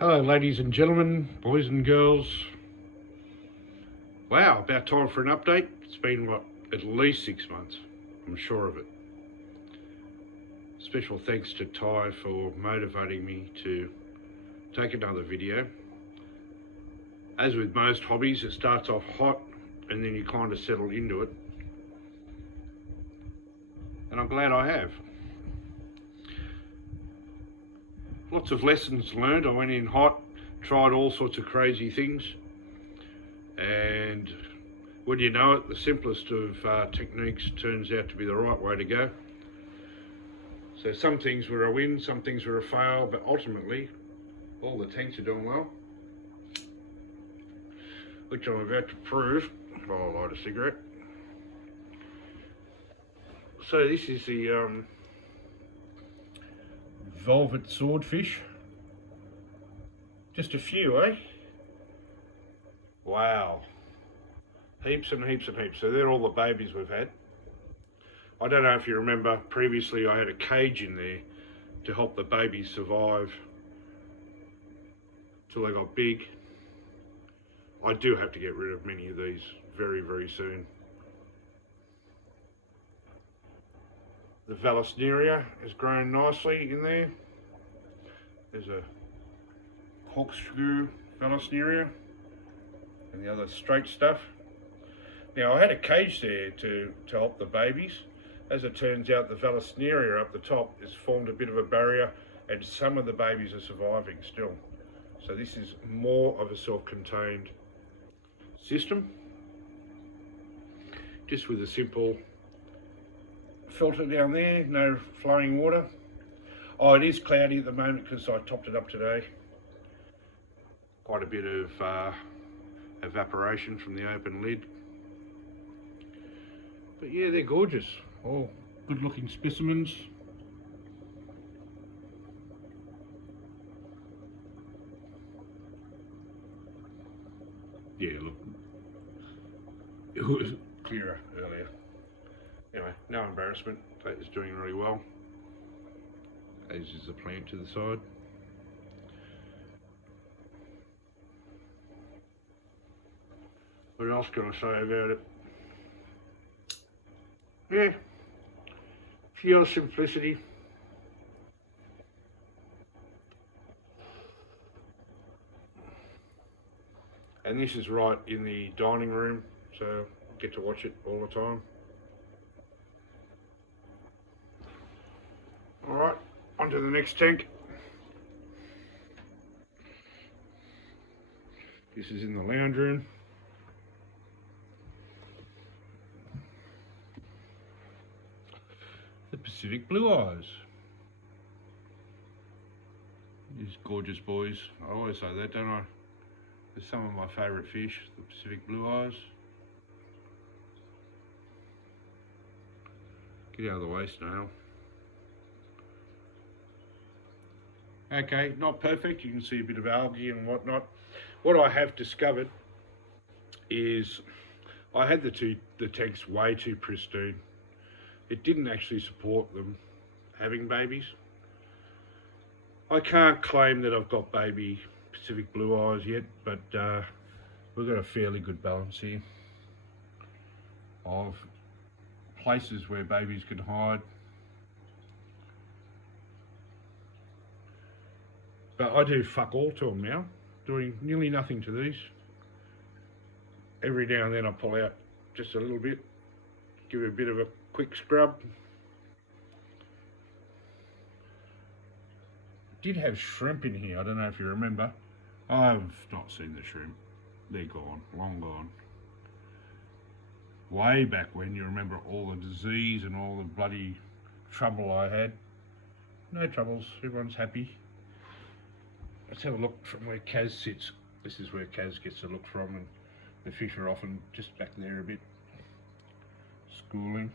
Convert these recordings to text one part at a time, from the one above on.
Hello ladies and gentlemen, boys and girls. Wow, about time for an update. It's been what, at least 6 months, I'm sure of it. Special thanks to Ty for motivating me to take another video. As with most hobbies, it starts off hot and then you kind of settle into it. And I'm glad I have. Lots of lessons learned. I went in hot, tried all sorts of crazy things, and wouldn't you know it, the simplest of techniques turns out to be the right way to go. So some things were a win, some things were a fail, but ultimately all the tanks are doing well, which I'm about to prove while I light a cigarette. So this is the velvet swordfish. Just a few, eh? Wow. Heaps and heaps and heaps. So they're all the babies we've had. I don't know if you remember, previously I had a cage in there to help the babies survive till they got big. I do have to get rid of many of these very, very soon. The Vallisneria has grown nicely in there. There's a corkscrew Vallisneria and the other straight stuff. Now I had a cage there to help the babies. As it turns out, the Vallisneria up the top has formed a bit of a barrier and some of the babies are surviving still. So this is more of a self-contained system, just with a simple filter down there, no flowing water. Oh, it is cloudy at the moment because I topped it up today. Quite a bit of evaporation from the open lid. But yeah, they're gorgeous. Oh, good looking specimens. Yeah, look. It was clearer earlier. Anyway, no embarrassment. That is doing really well. As is the plant to the side. What else can I say about it? Yeah, pure simplicity. And this is right in the dining room, so I get to watch it all the time. Alright, on to the next tank. This is in the lounge room. The Pacific Blue Eyes. These gorgeous boys. I always say that, don't I? They're some of my favourite fish, the Pacific Blue Eyes. Get out of the way, snail. Okay, not perfect. You can see a bit of algae and whatnot. What I have discovered is I had the tanks way too pristine. It didn't actually support them having babies. I can't claim that I've got baby Pacific Blue Eyes yet, but we've got a fairly good balance here of places where babies can hide. But I do fuck all to them now, doing nearly nothing to these. Every now and then I pull out just a little bit, give it a bit of a quick scrub. Did have shrimp in here, I don't know if you remember. I've not seen the shrimp. They're gone, long gone. Way back when, you remember all the disease and all the bloody trouble I had. No troubles, everyone's happy. Let's have a look from where Kaz sits. This is where Kaz gets a look from, and the fish are often just back there a bit, schooling.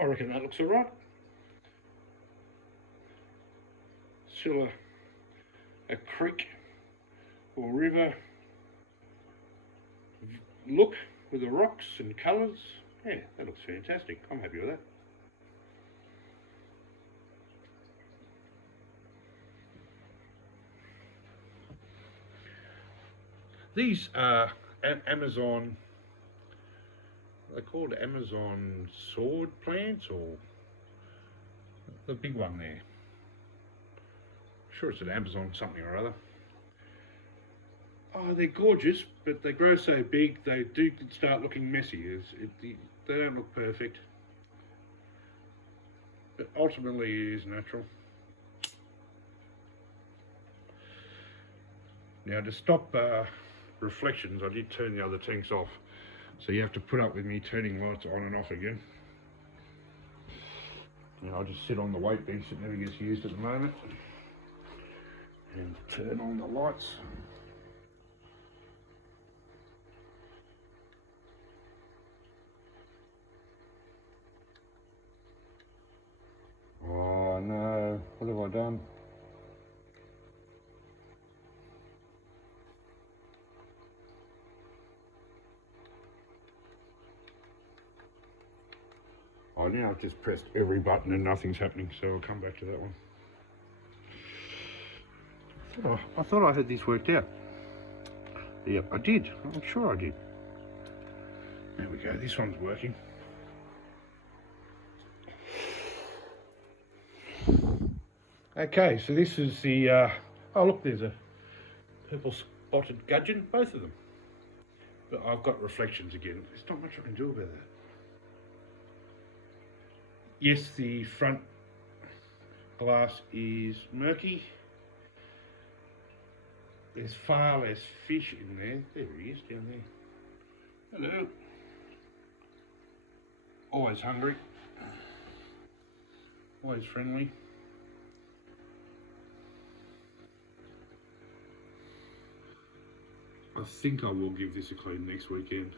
I reckon that looks alright. Still a creek or river look with the rocks and colours. Yeah, that looks fantastic. I'm happy with that. These are Amazon, they're called Amazon sword plants, or the big one there. I'm sure it's an Amazon something or other. Oh, they're gorgeous, but they grow so big, they do start looking messy. They don't look perfect. But ultimately it is natural. Now to stop reflections, I did turn the other tanks off. So you have to put up with me turning lights on and off again. And I'll just sit on the weight bench that never gets used at the moment and turn on the lights. Oh no, what have I done? Oh, now I've just pressed every button and nothing's happening, so I'll come back to that one. I thought I had this worked out. Yep, I did. I'm sure I did. There we go, this one's working. Okay, so this is the, oh look, there's a purple spotted gudgeon, both of them. But I've got reflections again. There's not much I can do about that. Yes, the front glass is murky. There's far less fish in there. There he is, down there. Hello. Always hungry. Always friendly. I think I will give this a clean next weekend.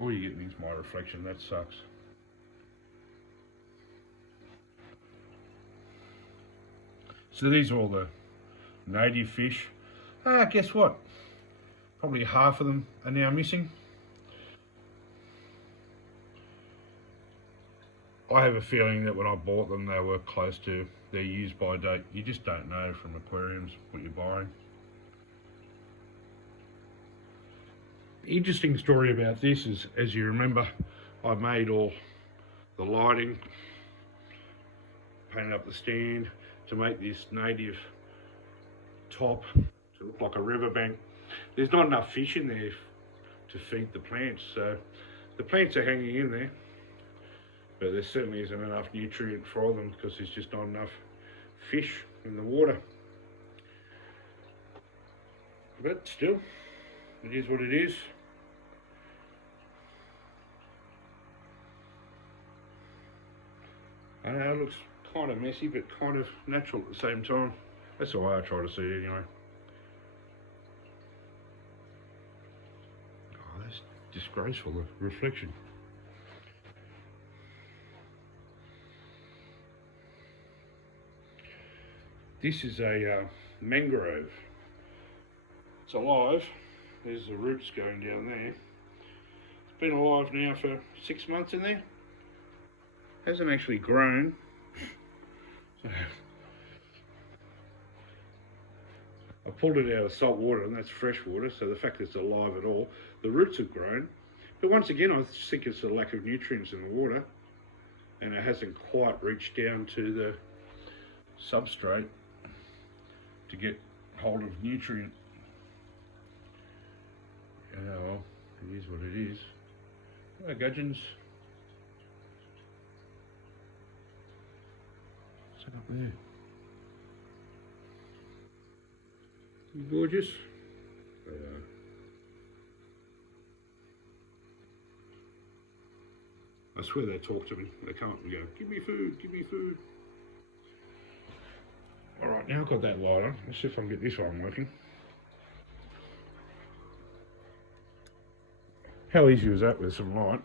All you get is my reflection, that sucks. So these are all the native fish. Guess what? Probably half of them are now missing. I have a feeling that when I bought them, they were close to their use by date. You just don't know from aquariums what you're buying. The interesting story about this is, as you remember, I made all the lighting, painted up the stand to make this native top to look like a riverbank. There's not enough fish in there to feed the plants, so the plants are hanging in there, but there certainly isn't enough nutrient for them because there's just not enough fish in the water. But still, it is what it is. I know it looks kind of messy, but kind of natural at the same time. That's the way I try to see it anyway. Oh, that's disgraceful, the reflection. This is a mangrove. It's alive. There's the roots going down there. It's been alive now for 6 months in there. Hasn't actually grown. So I pulled it out of salt water, and that's fresh water, so the fact that it's alive at all, the roots have grown. But once again, I think it's a lack of nutrients in the water, and it hasn't quite reached down to the substrate to get hold of nutrient. Oh well, it is what it is. Oh, gudgeons. What's that up there? You gorgeous? They are. I swear they talk to me. They come up and go, give me food, give me food. Alright, now I've got that light on. Let's see if I can get this one working. How easy was that with some light?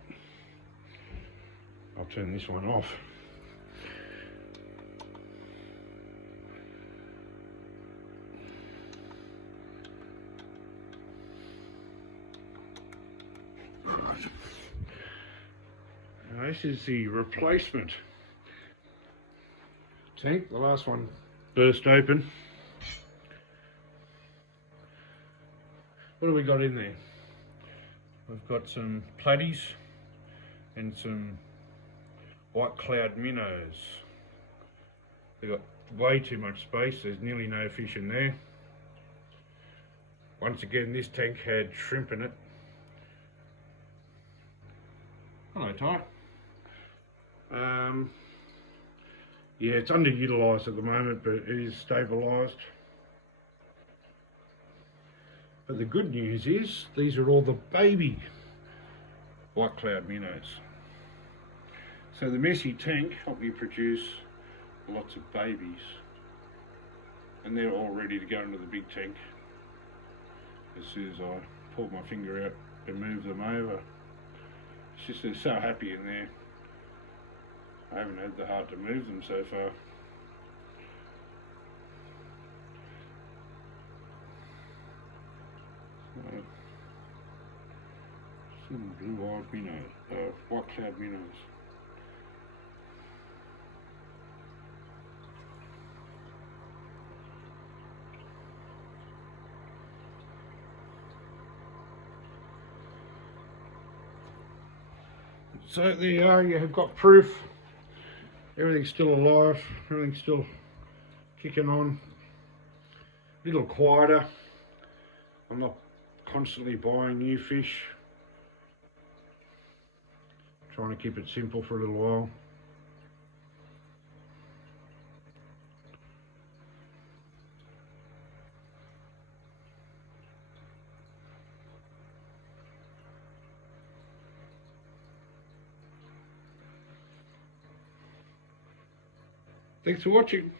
I'll turn this one off. This is the replacement tank. The last one burst open. What have we got in there? We've got some platies and some white cloud minnows. They've got way too much space. There's nearly no fish in there. Once again, this tank had shrimp in it. Hello, Ty. Yeah, it's underutilised at the moment, but it is stabilised. But the good news is, these are all the baby white cloud minnows. So the messy tank helped me produce lots of babies. And they're all ready to go into the big tank as soon as I pull my finger out and move them over. It's just they're so happy in there. I haven't had the heart to move them so far. Some blue-eyed minnows, white cloud minnows. So there you are, you have got proof. Everything's still alive, everything's still kicking on. A little quieter. I'm not constantly buying new fish. Trying to keep it simple for a little while. Thanks for watching.